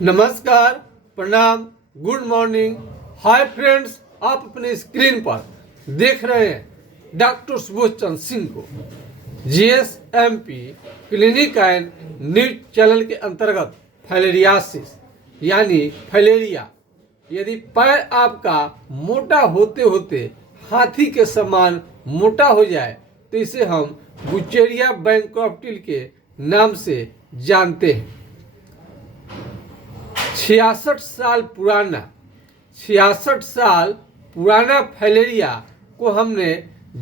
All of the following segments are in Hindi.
नमस्कार, प्रणाम, गुड मॉर्निंग, हाय फ्रेंड्स। आप अपने स्क्रीन पर देख रहे हैं डॉक्टर सुबोध चंद्र सिंह को GSMP clinic and news channel के अंतर्गत फाइलेरियासिस यानी फाइलेरिया। यदि पैर आपका मोटा होते होते हाथी के समान मोटा हो जाए तो इसे हम बुचेरिया बैंक्रप्टिल के नाम से जानते हैं। 66 साल पुराना फाइलेरिया को हमने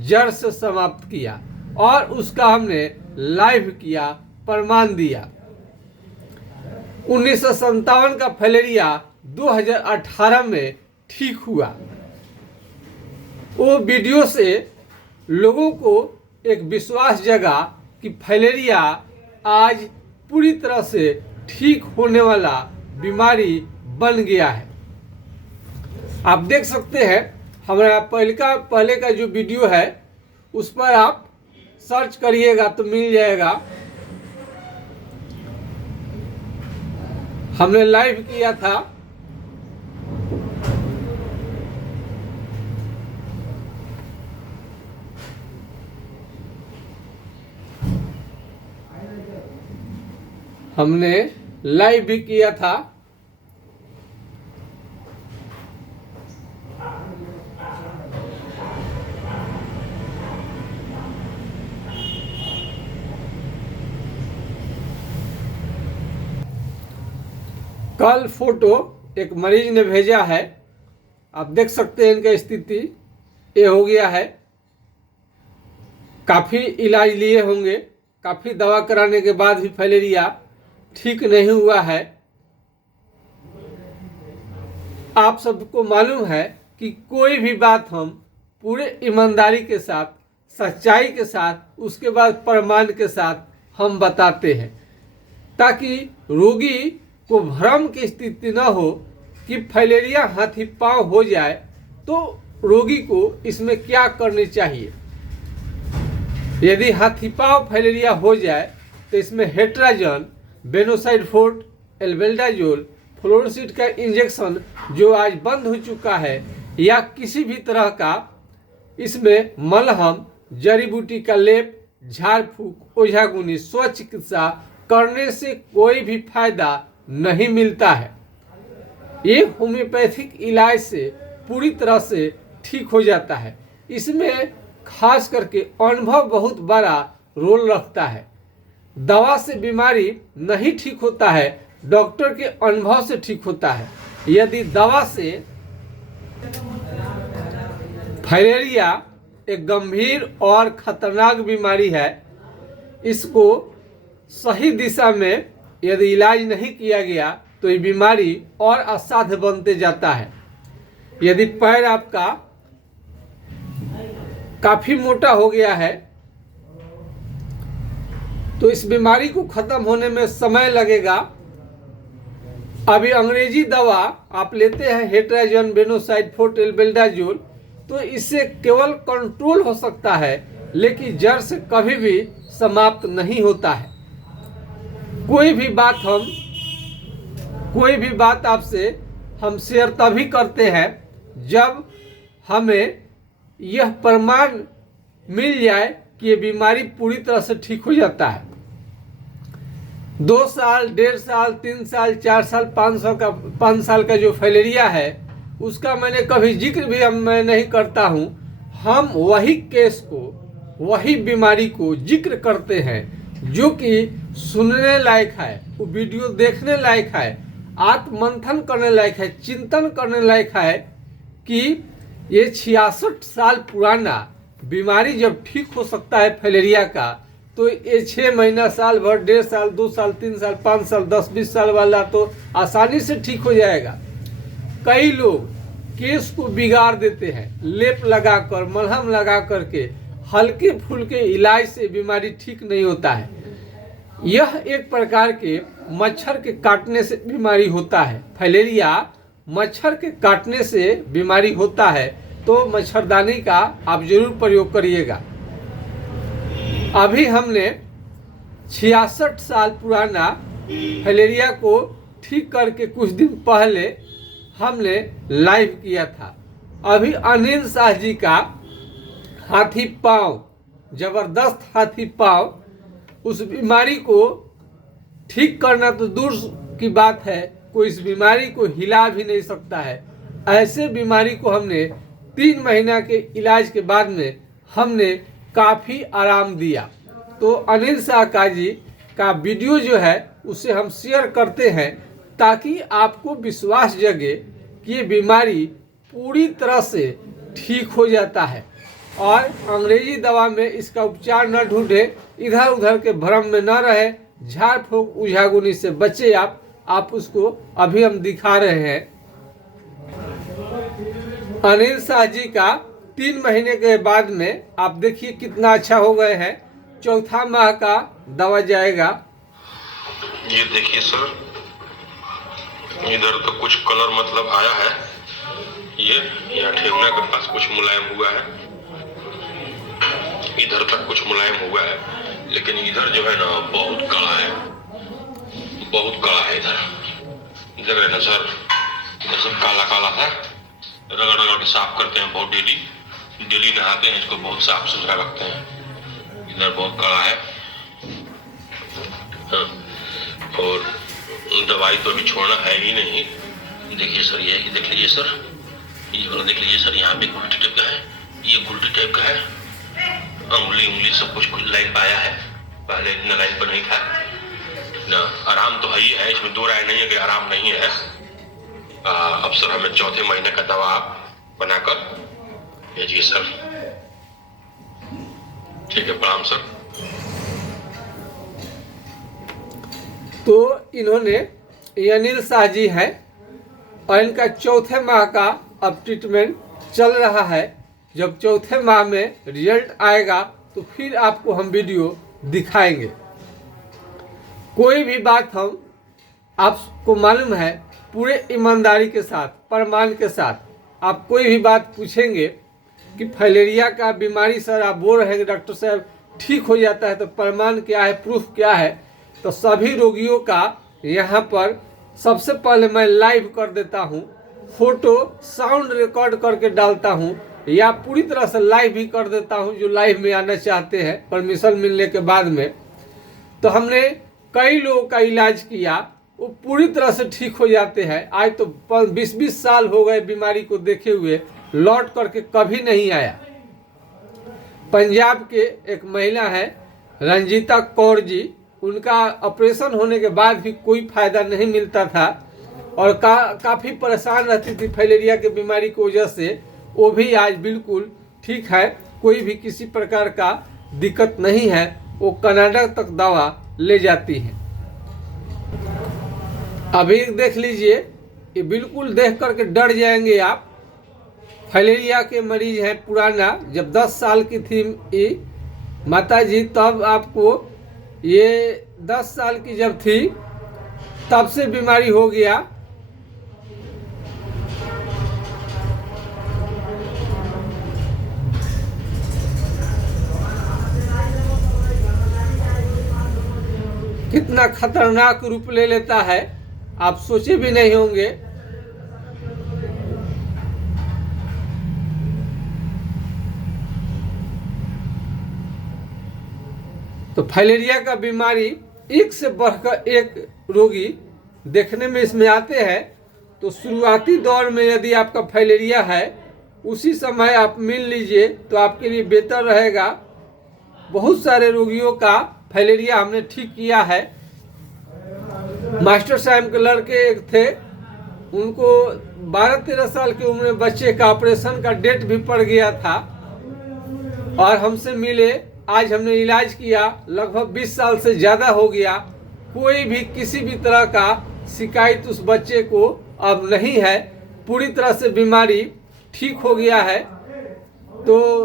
जड़ से समाप्त किया और उसका हमने लाइव किया, प्रमाण दिया। 1957 का फाइलेरिया 2018 में ठीक हुआ। वो वीडियो से लोगों को एक विश्वास जगा कि फाइलेरिया आज पूरी तरह से ठीक होने वाला बीमारी बन गया है। आप देख सकते हैं हमारा पहले का जो वीडियो है उस पर आप सर्च करिएगा तो मिल जाएगा। हमने लाइव किया था। हमने लाइव भी किया था। कल फोटो एक मरीज ने भेजा है। आप देख सकते हैं इनका स्थिति ये हो गया है। काफ़ी इलाज लिए होंगे, काफ़ी दवा कराने के बाद भी फाइलेरिया ठीक नहीं हुआ है। आप सबको मालूम है कि कोई भी बात हम पूरे ईमानदारी के साथ, सच्चाई के साथ, उसके बाद प्रमाण के साथ हम बताते हैं ताकि रोगी को भ्रम की स्थिति न हो कि फाइलेरिया हाथी पांव हो जाए तो रोगी को इसमें क्या करनी चाहिए। यदि हाथी पांव फाइलेरिया हो जाए तो इसमें हेट्राजन, बेनोसाइड फोर्ट, एल्बेंडाजोल, फ्लोरोसिड का इंजेक्शन जो आज बंद हो चुका है, या किसी भी तरह का इसमें मलहम, जड़ी बूटी का लेप, झाड़ फूक, ओझागुनी, स्व चिकित्सा करने से कोई भी फायदा नहीं मिलता है। ये होम्योपैथिक इलाज से पूरी तरह से ठीक हो जाता है। इसमें खास करके अनुभव बहुत बड़ा रोल रखता है। दवा से बीमारी नहीं ठीक होता है, डॉक्टर के अनुभव से ठीक होता है। यदि दवा से फाइलेरिया एक गंभीर और खतरनाक बीमारी है, इसको सही दिशा में यदि इलाज नहीं किया गया तो ये बीमारी और असाध्य बनते जाता है। यदि पैर आपका काफी मोटा हो गया है तो इस बीमारी को खत्म होने में समय लगेगा। अभी अंग्रेजी दवा आप लेते हैं हेट्राजन, बेनोसाइड फोर्ट, एल्बेंडाजोल, तो इससे केवल कंट्रोल हो सकता है लेकिन जड़ से कभी भी समाप्त नहीं होता है। कोई भी बात आपसे हम शेयर तभी करते हैं जब हमें यह प्रमाण मिल जाए कि ये बीमारी पूरी तरह से ठीक हो जाता है। 2 साल, 1.5 साल, 3 साल, 4 साल, 5 साल का जो फाइलेरिया है उसका मैंने कभी जिक्र भी मैं नहीं करता हूँ। हम वही केस को, वही बीमारी को जिक्र करते हैं जो कि सुनने लायक है, वो वीडियो देखने लायक है, आत्ममंथन करने लायक है, चिंतन करने लायक है कि ये 66 साल पुराना बीमारी जब ठीक हो सकता है फाइलेरिया का, तो ये 6 महीना, साल भर, 1.5 साल, 2 साल, 3 साल, 5 साल, 10-20 साल वाला तो आसानी से ठीक हो जाएगा। कई लोग केस को बिगाड़ देते हैं, लेप लगाकर, मलहम लगा करके, हल्के फुल्के इलाज से बीमारी ठीक नहीं होता है। यह एक प्रकार के मच्छर के काटने से बीमारी होता है। फाइलेरिया मच्छर के काटने से बीमारी होता है, तो मच्छरदानी का आप जरूर प्रयोग करिएगा। अभी हमने 66 साल पुराना फाइलेरिया को ठीक करके कुछ दिन पहले हमने लाइव किया था। अभी अनिल शाह जी का हाथी पांव, जबरदस्त हाथी पांव, उस बीमारी को ठीक करना तो दूर की बात है, कोई इस बीमारी को हिला भी नहीं सकता है। ऐसे बीमारी को हमने 3 महीना के इलाज के बाद में हमने काफ़ी आराम दिया। तो अनिल शाह जी का वीडियो जो है उसे हम शेयर करते हैं ताकि आपको विश्वास जगे कि ये बीमारी पूरी तरह से ठीक हो जाता है और अंग्रेजी दवा में इसका उपचार न ढूंढे, इधर उधर के भ्रम में न रहे, झाड़ फूक उझागुनी से बचे आप उसको अभी हम दिखा रहे हैं। अनिल शाह जी का 3 महीने के बाद में आप देखिए कितना अच्छा हो गए हैं। 4था माह का दवा जाएगा। ये देखिए सर, इधर तो कुछ कलर मतलब आया है, ये यहाँ ठेहुना के पास कुछ मुलायम हुआ है, इधर तक कुछ मुलायम हुआ है, लेकिन इधर जो है ना बहुत कड़ा है, बहुत कड़ा है। इधर देख रहे ना सर, इधर सब काला काला था। रगड़ रगड़ के साफ करते हैं बहुत, डेली नहाते हैं, इसको बहुत साफ सुथरा रखते हैं। इधर बहुत कड़ा है। हाँ। और दवाई तो अभी छोड़ना है ही नहीं। देखिए सर, ये देख लीजिए सर, ये वाला देख लीजिए सर, यहाँ पे गुलटी टाइप का है, ये गुलटी टाइप का है। उंगली सब कुछ लाइन पे आया है, पहले इतना लाइन पर नहीं था ना। आराम तो है ही है, इसमें 2 राय नहीं है कि आराम नहीं है। अब सर हमें 4थे महीने का दवा बनाकर भेजिए सर। ठीक है, प्रणाम सर। तो इन्होंने, अनिल शाह जी हैं और इनका 4थे माह का अब ट्रीटमेंट चल रहा है। जब 4थे माह में रिजल्ट आएगा तो फिर आपको हम वीडियो दिखाएंगे। कोई भी बात हम आपको मालूम है, पूरे ईमानदारी के साथ, प्रमाण के साथ आप कोई भी बात पूछेंगे कि फाइलेरिया का बीमारी सर आप बोल रहे हैं डॉक्टर साहब ठीक हो जाता है, तो प्रमाण क्या है, प्रूफ क्या है, तो सभी रोगियों का यहाँ पर सबसे पहले मैं लाइव कर देता हूँ, फोटो साउंड रिकॉर्ड करके डालता हूँ, या पूरी तरह से लाइव भी कर देता हूँ जो लाइव में आना चाहते हैं परमिशन मिलने के बाद में। तो हमने कई लोगों का इलाज किया, वो पूरी तरह से ठीक हो जाते हैं। आज तो 20-20 साल हो गए बीमारी को देखे हुए, लौट करके कभी नहीं आया। पंजाब के एक महिला है रंजीता कौर जी, उनका ऑपरेशन होने के बाद भी कोई फायदा नहीं मिलता था और काफ़ी परेशान रहती थी फाइलेरिया की बीमारी की वजह से। वो भी आज बिल्कुल ठीक है, कोई भी किसी प्रकार का दिक्कत नहीं है। वो कनाडा तक दवा ले जाती है। अभी देख लीजिए, ये बिल्कुल देख करके डर जाएंगे आप। फाइलेरिया के मरीज हैं पुराना, जब 10 साल की थी ये माता जी, तब आपको ये 10 साल की जब थी तब से बीमारी हो गया। कितना खतरनाक रूप ले लेता है आप सोचे भी नहीं होंगे। तो फाइलेरिया का बीमारी एक से बढ़कर एक रोगी देखने में इसमें आते हैं। तो शुरुआती दौर में यदि आपका फाइलेरिया है, उसी समय आप मिल लीजिए तो आपके लिए बेहतर रहेगा। बहुत सारे रोगियों का फाइलेरिया हमने ठीक किया है। मास्टर साहब के लड़के एक थे, उनको 12-13 साल की उम्र में बच्चे का ऑपरेशन का डेट भी पड़ गया था और हमसे मिले। आज हमने इलाज किया, लगभग 20 साल से ज़्यादा हो गया। कोई भी किसी भी तरह का शिकायत उस बच्चे को अब नहीं है, पूरी तरह से बीमारी ठीक हो गया है। तो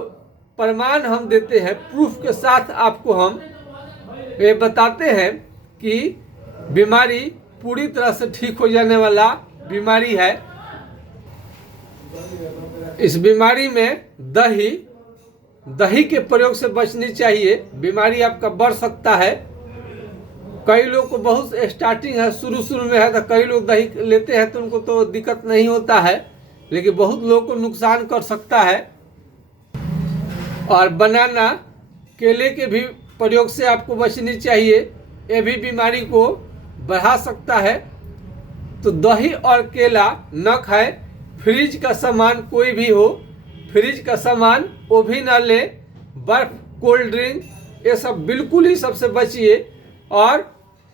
प्रमाण हम देते हैं, प्रूफ के साथ आपको हम ये बताते हैं कि बीमारी पूरी तरह से ठीक हो जाने वाला बीमारी है। इस बीमारी में दही के प्रयोग से बचनी चाहिए, बीमारी आपका बढ़ सकता है। कई लोग को बहुत स्टार्टिंग है, शुरू में है, तो कई लोग दही लेते हैं तो उनको तो दिक्कत नहीं होता है, लेकिन बहुत लोग को नुकसान कर सकता है। और बनाना, केले के भी प्रयोग से आपको बचनी चाहिए, ये भी बीमारी को बढ़ा सकता है। तो दही और केला न खाएं। फ्रिज का सामान कोई भी हो, फ्रिज का सामान वो भी ना ले। बर्फ, कोल्ड ड्रिंक, ये सब बिल्कुल ही सबसे बचिए। और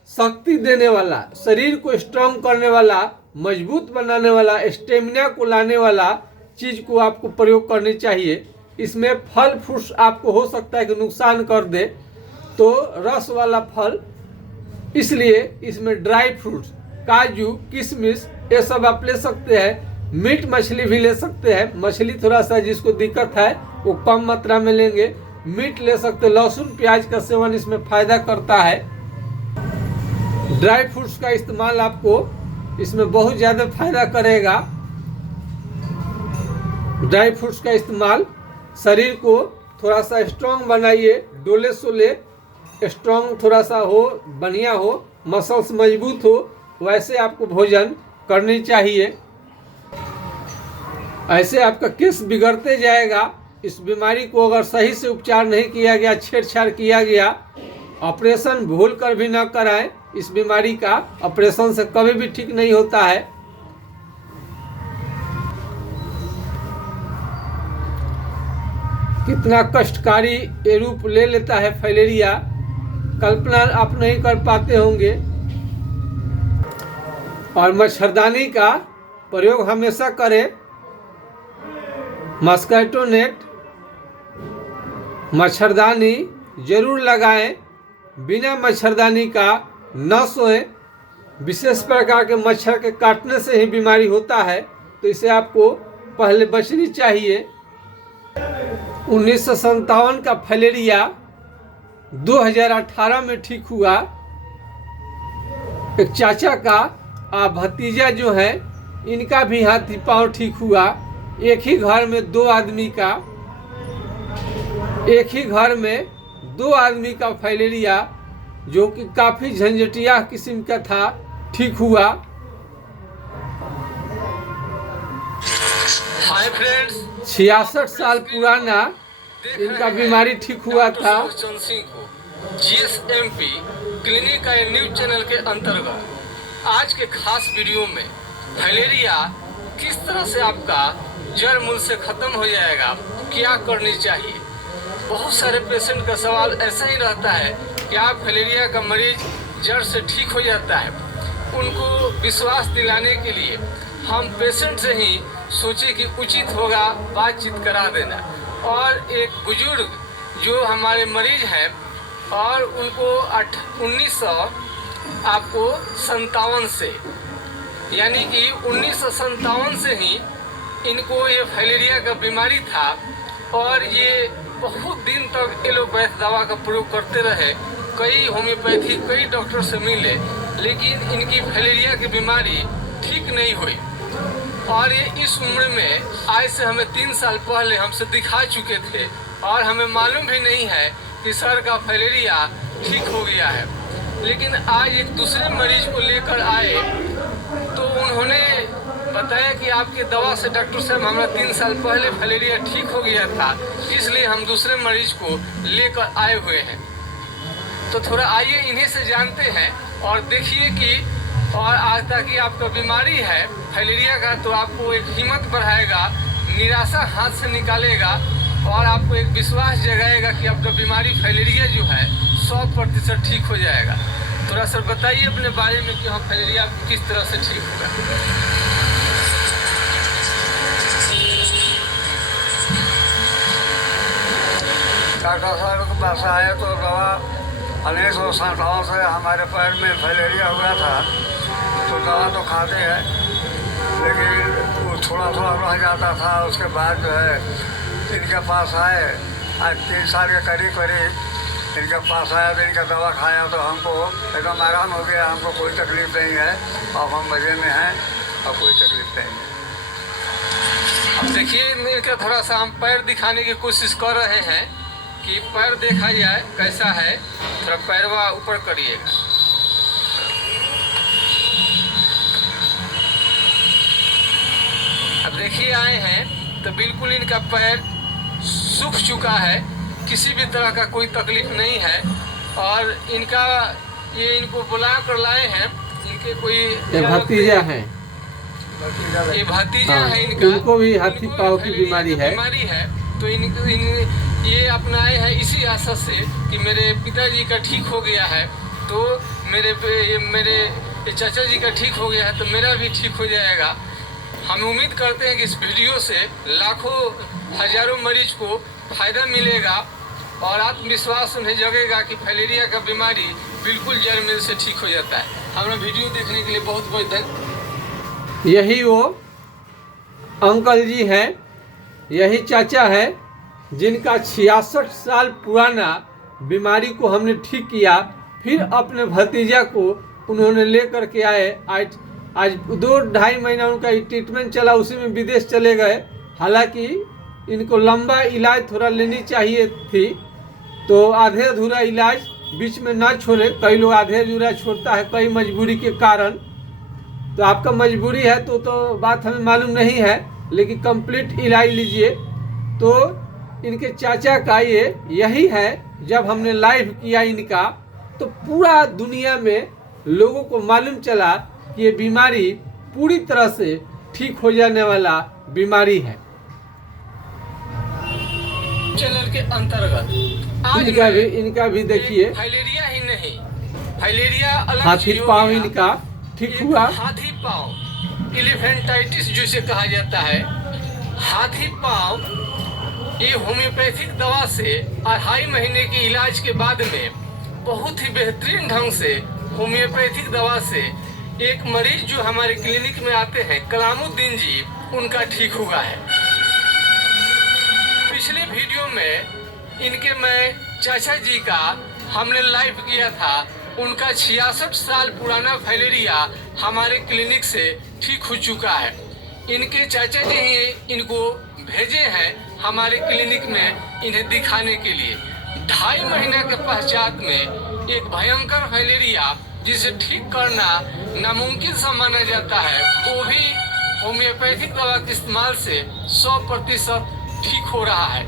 शक्ति देने वाला, शरीर को स्ट्रांग करने वाला, मजबूत बनाने वाला, स्टेमिना को लाने वाला चीज़ को आपको प्रयोग करनी चाहिए। इसमें फल फ्रूट्स आपको हो सकता है कि नुकसान कर दे, तो रस वाला फल, इसलिए इसमें ड्राई फ्रूट्स, काजू, किशमिश, ये सब आप ले सकते हैं। मीट मछली भी ले सकते हैं। मछली थोड़ा सा जिसको दिक्कत है वो कम मात्रा में लेंगे। मीट ले सकते हैं। लहसुन प्याज का सेवन इसमें फायदा करता है। ड्राई फ्रूट्स का इस्तेमाल आपको इसमें बहुत ज़्यादा फायदा करेगा। ड्राई फ्रूट्स का इस्तेमाल शरीर को थोड़ा सा स्ट्रांग बनाइए, डोले सोले स्ट्रांग थोड़ा सा हो, बढ़िया हो, मसल्स मजबूत हो, वैसे आपको भोजन करनी चाहिए। ऐसे आपका केस बिगड़ते जाएगा। इस बीमारी को अगर सही से उपचार नहीं किया गया, छेड़छाड़ किया गया, ऑपरेशन भूल कर भी ना कराएं। इस बीमारी का ऑपरेशन से कभी भी ठीक नहीं होता है। कितना कष्टकारी ये रूप ले लेता है फाइलेरिया, कल्पना आप नहीं कर पाते होंगे। और मच्छरदानी का प्रयोग हमेशा करें। मस्कीटो नेट, मच्छरदानी जरूर लगाएं। बिना मच्छरदानी का न सोएं। विशेष प्रकार के मच्छर के काटने से ही बीमारी होता है, तो इसे आपको पहले बचनी चाहिए। 1957 का फाइलेरिया 2018 में ठीक हुआ। एक चाचा का भतीजा जो है, इनका भी हाथी पांव ठीक हुआ। एक ही घर में दो आदमी का फाइलेरिया, जो कि काफ़ी झंझटिया किस्म का था, ठीक हुआ। हाय फ्रेंड्स, 66 साल पुराना इनका बीमारी ठीक हुआ था। सिंह को GSMP क्लिनिक का न्यूज चैनल के अंतर्गत आज के खास वीडियो में फाइलेरिया किस तरह से आपका जड़ मूल से खत्म हो जाएगा, क्या करनी चाहिए। बहुत सारे पेशेंट का सवाल ऐसा ही रहता है कि आप फाइलेरिया का मरीज जड़ से ठीक हो जाता है। उनको विश्वास दिलाने के लिए हम पेशेंट से ही सोचे कि उचित होगा बातचीत करा देना। और एक बुजुर्ग जो हमारे मरीज हैं, और उनको 1957 से, यानी कि 1957 से ही इनको ये फाइलेरिया का बीमारी था। और ये बहुत दिन तक एलोपैथ दवा का प्रयोग करते रहे। कई होम्योपैथी, कई डॉक्टर से मिले, लेकिन इनकी फाइलेरिया की बीमारी ठीक नहीं हुई। और ये इस उम्र में आज से हमें 3 साल पहले हमसे दिखा चुके थे, और हमें मालूम भी नहीं है कि सर का फाइलेरिया ठीक हो गया है। लेकिन आज एक दूसरे मरीज को लेकर आए तो उन्होंने बताया कि आपकी दवा से डॉक्टर साहब हमारा 3 साल पहले फाइलेरिया ठीक हो गया था, इसलिए हम दूसरे मरीज को लेकर आए हुए हैं। तो थोड़ा आइए इन्हीं से जानते हैं और देखिए कि, और आज तक कि आपका बीमारी है फाइलेरिया का, तो आपको एक हिम्मत बढ़ाएगा, निराशा हाथ से निकालेगा, और आपको एक विश्वास जगाएगा कि आपका बीमारी फाइलेरिया जो है 100% ठीक हो जाएगा। थोड़ा सर बताइए अपने बारे में कि हाँ फाइलेरिया किस तरह से ठीक होगा। डॉक्टर साहब के पास आए तो दवा 1957 से हमारे पैर में फाइलेरिया हुआ था, तो दवा तो खाते हैं, लेकिन वो थोड़ा थोड़ा रह जाता था। उसके बाद जो है इनके पास आए, आज 3 साल के करीब इनके पास आया तो इनका दवा खाया तो हमको एकदम आराम हो गया। हमको कोई तकलीफ नहीं है, अब हम मज़े में हैं और कोई तकलीफ नहीं है। अब देखिए इनका थोड़ा सा हम पैर दिखाने की कोशिश कर रहे हैं कि पैर देखा जाए कैसा है। थोड़ा पैरवा ऊपर करिएगा। देखिए आए हैं तो बिल्कुल इनका पैर सूख चुका है, किसी भी तरह का कोई तकलीफ नहीं है। और इनको बुला कर लाए हैं, इनके कोई भतीजा हैं, ये भतीजा हाँ, है इनका, इनको भी हाथी पाँव की बीमारी है। तो ये अपनाए हैं इसी आशा से कि मेरे पिताजी का ठीक हो गया है तो मेरे चाचा जी का ठीक हो गया है तो मेरा भी ठीक हो जाएगा। हम उम्मीद करते हैं कि इस वीडियो से लाखों हजारों मरीज को फायदा मिलेगा और आत्मविश्वास उन्हें जगेगा कि फाइलेरिया का बीमारी बिल्कुल जड़ में से ठीक हो जाता है। हमारा वीडियो देखने के लिए बहुत बहुत धन्यवाद। यही वो अंकल जी हैं, यही चाचा है जिनका 66 साल पुराना बीमारी को हमने ठीक किया, फिर अपने भतीजा को उन्होंने ले करके आए। आज 2-2.5 महीना उनका ट्रीटमेंट चला, उसी में विदेश चले गए। हालांकि इनको लंबा इलाज थोड़ा लेनी चाहिए थी, तो आधे अधूरा इलाज बीच में ना छोड़े। कई लोग आधे अधूरा छोड़ता है कई मजबूरी के कारण, तो आपका मजबूरी है तो बात हमें मालूम नहीं है, लेकिन कंप्लीट इलाज लीजिए। तो इनके चाचा का यही है, जब हमने लाइव किया इनका तो पूरा दुनिया में लोगों को मालूम चला कि ये बीमारी पूरी तरह से ठीक हो जाने वाला बीमारी है। चैनल के अंतर्गत आज इनका भी देखिए, फाइलेरिया ही नहीं, फाइलेरिया अलग हाथी चीज हो पाँव गया। इनका ठीक हुआ। हाथी पाँव इलेफेंटाइटिस जिसे कहा जाता है, हाथी पाँव ये होम्योपैथिक दवा से 2.5 महीने के इलाज के बाद में बहुत ही बेहतरीन ढंग से होम्योपैथिक दवा से एक मरीज जो हमारे क्लिनिक में आते हैं कलामुद्दीन जी, उनका ठीक हुआ है। पिछले वीडियो में इनके मैं चाचा जी का हमने लाइव किया था, उनका 66 साल पुराना फाइलेरिया हमारे क्लिनिक से ठीक हो चुका है। इनके चाचा जी ही इनको भेजे हैं हमारे क्लिनिक में इन्हें दिखाने के लिए। 2.5 महीने के पश्चात में एक भयंकर फाइलेरिया जिसे ठीक करना नामुमकिन सा माना जाता है, वो भी होम्योपैथिक दवा के इस्तेमाल से 100% ठीक हो रहा है।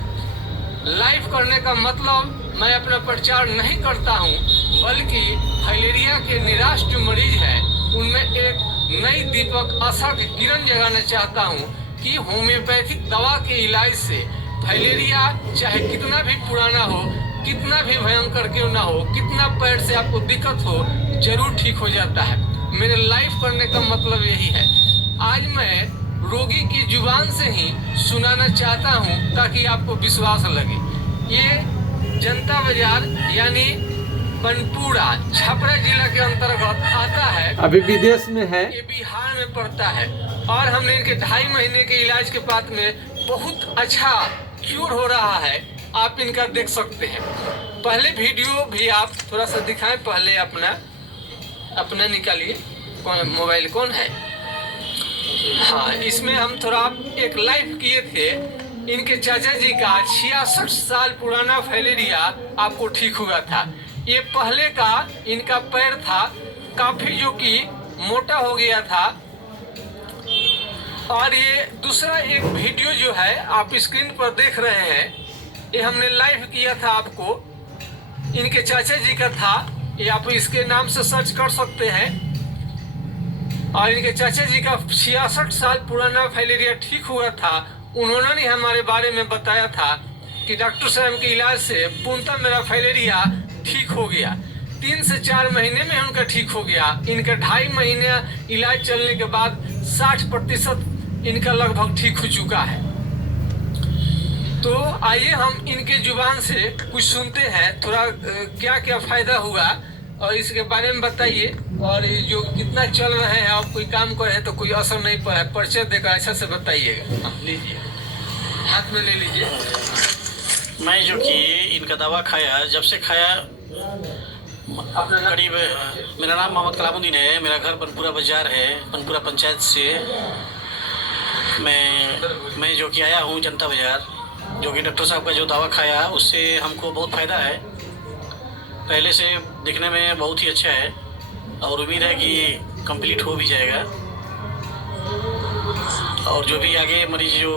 लाइव करने का मतलब मैं अपना प्रचार नहीं करता हूँ, बल्कि फाइलेरिया के निराश जो मरीज हैं उनमें एक नई दीपक आशा की किरण जगाना चाहता हूँ कि होम्योपैथिक दवा के इलाज से फाइलेरिया चाहे कितना भी पुराना हो, कितना भी भयंकर क्यों ना हो, कितना पैर से आपको दिक्कत हो, जरूर ठीक हो जाता है। मेरे लाइव करने का मतलब यही है। आज मैं रोगी की जुबान से ही सुनाना चाहता हूँ ताकि आपको विश्वास लगे। ये जनता बाजार यानी बनपुरा छपरा जिला के अंतर्गत आता है, अभी विदेश में है, ये बिहार में पड़ता है। और हमने इनके 2.5 महीने के इलाज के बाद में बहुत अच्छा क्यूर हो रहा है, आप इनका देख सकते हैं। पहले वीडियो भी आप थोड़ा सा दिखाएं, पहले अपना निकालिए, कौन मोबाइल कौन है, हाँ, इसमें हम थोड़ा एक लाइव किए थे। इनके चाचा जी का 66 साल पुराना फाइलेरिया आपको ठीक हुआ था। ये पहले का इनका पैर था काफी जो कि मोटा हो गया था। और ये दूसरा एक वीडियो जो है आप स्क्रीन पर देख रहे हैं, ये हमने लाइव किया था आपको, इनके चाचा जी का था। ये आप इसके नाम से सर्च कर सकते हैं। और इनके चाचा जी का 66 साल पुराना फाइलेरिया ठीक हुआ था। उन्होंने हमारे बारे में बताया था कि डॉक्टर साहब के इलाज से पूर्णतः मेरा फाइलेरिया ठीक हो गया। 3 से 4 महीने में उनका ठीक हो गया। इनका 2.5 महीने इलाज चलने के बाद 60% इनका लगभग ठीक हो चुका है। तो आइए हम इनके जुबान से कुछ सुनते हैं, थोड़ा क्या क्या फायदा हुआ और इसके बारे में बताइए। और ये जो कितना चल रहे हैं, आप कोई काम कर रहे हैं तो कोई असर नहीं पड़ा है, परिचय देकर अच्छा से बताइएगा। लीजिए, हाथ में ले लीजिए। मैं जो कि इनका दवा खाया, जब से खाया करीब, मेरा नाम मोहम्मद कलामुद्दीन है, मेरा घर बनपुरा बाजार है, बनपुरा पंचायत से मैं जो कि आया हूँ जनता बाजार, जो कि डॉक्टर साहब का जो दवा खाया उससे हमको बहुत फ़ायदा है। पहले से दिखने में बहुत ही अच्छा है और उम्मीद है कि कंप्लीट हो भी जाएगा। और जो भी आगे मरीज जो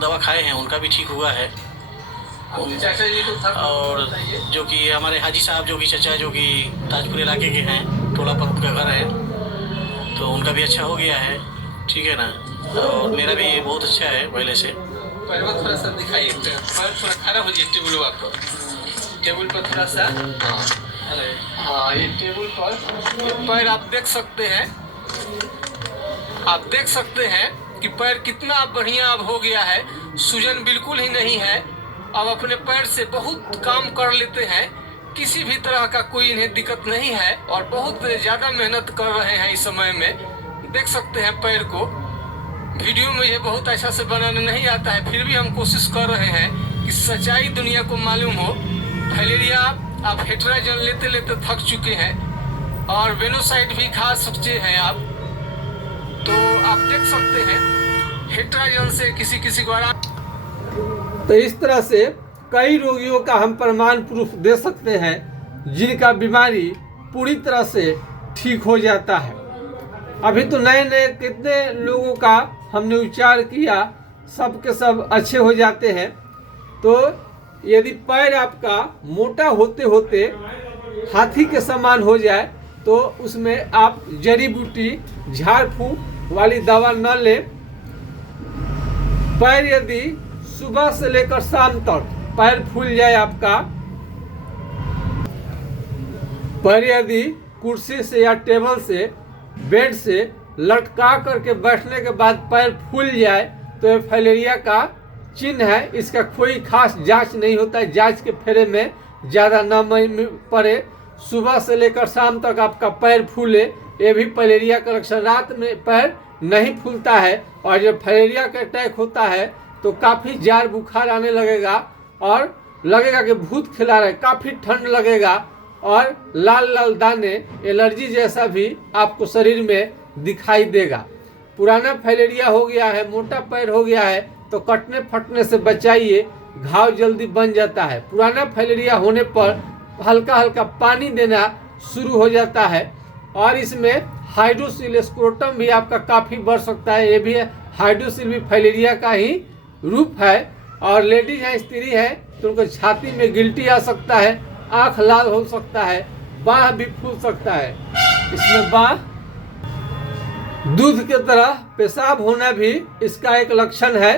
दवा खाए हैं उनका भी ठीक हुआ है। चाचा जी को था और जो कि हमारे हाजी साहब जो कि चचा जो कि ताजपुर इलाके के हैं, टोला पर उनका घर है, तो उनका भी अच्छा हो गया है। ठीक है ना, और मेरा भी बहुत अच्छा है पहले से। पैर में थोड़ा सा दिखाइए, पैर थोड़ा खड़ा हो जाए टेबल पर, टेबल पर थोड़ा सा। हाँ, ये टेबल पर पैर आप देख सकते हैं, आप देख सकते हैं कि पैर कितना बढ़िया अब हो गया है। सूजन बिल्कुल ही नहीं है। अब अपने पैर से बहुत काम कर लेते हैं, किसी भी तरह का कोई इन्हें दिक्कत नहीं है और बहुत ज़्यादा मेहनत कर रहे हैं इस समय में। देख सकते हैं पैर को। वीडियो में ये बहुत अच्छा से बनाने नहीं आता है, फिर भी हम कोशिश कर रहे हैं कि सच्चाई दुनिया को मालूम हो। फाइलेरिया आप हेट्राजन लेते लेते थक चुके हैं और वेनोसाइड भी खा सकते हैं आप, तो आप देख सकते हैं हेट्राजन से किसी किसी को आराम। तो इस तरह से कई रोगियों का हम प्रमाण प्रूफ दे सकते हैं जिनका बीमारी पूरी तरह से ठीक हो जाता है। अभी तो नए नए कितने लोगों का हमने उपचार किया, सब के सब अच्छे हो जाते हैं। तो यदि पैर आपका मोटा होते होते हाथी के समान हो जाए तो उसमें आप जड़ी बूटी झाड़ फूंक वाली दवा न लें। पैर यदि सुबह से लेकर शाम तक पैर फूल जाए आपका, पैर यदि कुर्सी से या टेबल से बेड से लटका करके बैठने के बाद पैर फूल जाए तो ये फाइलेरिया का चिन्ह है। इसका कोई खास जांच नहीं होता है, जांच के फेरे में ज़्यादा न पड़े। सुबह से लेकर शाम तक आपका पैर फूले, ये भी फाइलेरिया का लक्षण। रात में पैर नहीं फूलता है और जब फाइलेरिया का अटैक होता है तो काफ़ी जार बुखार आने लगेगा और लगेगा कि भूत खिला रहे, काफ़ी ठंड लगेगा और लाल लाल दाने एलर्जी जैसा भी आपको शरीर में दिखाई देगा। पुराना फाइलेरिया हो गया है, मोटा पैर हो गया है तो कटने फटने से बचाइए, घाव जल्दी बन जाता है। पुराना फाइलेरिया होने पर हल्का हल्का पानी देना शुरू हो जाता है और इसमें हाइड्रोसिल स्क्रोटम भी आपका काफ़ी बढ़ सकता है। ये भी हाइड्रोसिल भी फाइलेरिया का ही रूप है। और लेडीज हैं, स्त्री है तो उनको छाती में गिल्टी आ सकता है, आँख लाल हो सकता है, बाह भी फूल सकता है। इसमें बाह दूध के तरह पेशाब होना भी इसका एक लक्षण है।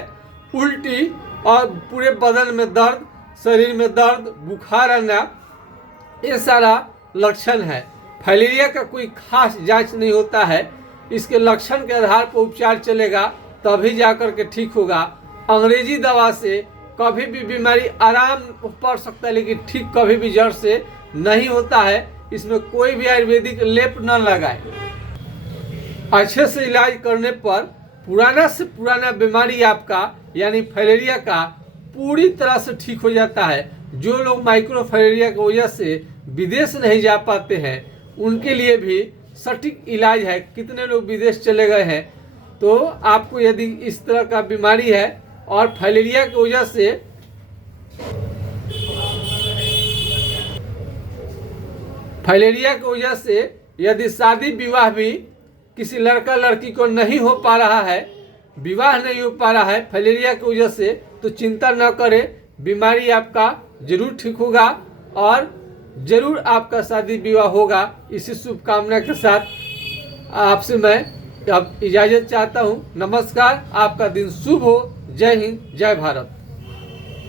उल्टी और पूरे बदन में दर्द, शरीर में दर्द, बुखार आना, ये सारा लक्षण है। फाइलेरिया का कोई खास जांच नहीं होता है, इसके लक्षण के आधार पर उपचार चलेगा तभी जाकर के ठीक होगा। अंग्रेजी दवा से कभी भी बीमारी आराम पड़ सकता है लेकिन ठीक कभी भी जड़ से नहीं होता है। इसमें कोई भी आयुर्वेदिक लेप न लगाए। अच्छे से इलाज करने पर पुराना से पुराना बीमारी आपका यानी फाइलेरिया का पूरी तरह से ठीक हो जाता है। जो लोग माइक्रो फाइलेरिया की वजह से विदेश नहीं जा पाते हैं उनके लिए भी सटीक इलाज है। कितने लोग विदेश चले गए हैं। तो आपको यदि इस तरह का बीमारी है और फाइलेरिया की वजह से यदि शादी विवाह भी किसी लड़का लड़की को नहीं हो पा रहा है, विवाह नहीं हो पा रहा है फाइलेरिया की वजह से, तो चिंता न करें, बीमारी आपका जरूर ठीक होगा और जरूर आपका शादी विवाह होगा। इसी शुभकामना के साथ आपसे मैं अब इजाज़त चाहता हूँ। नमस्कार, आपका दिन शुभ हो। जय हिंद, जय भारत।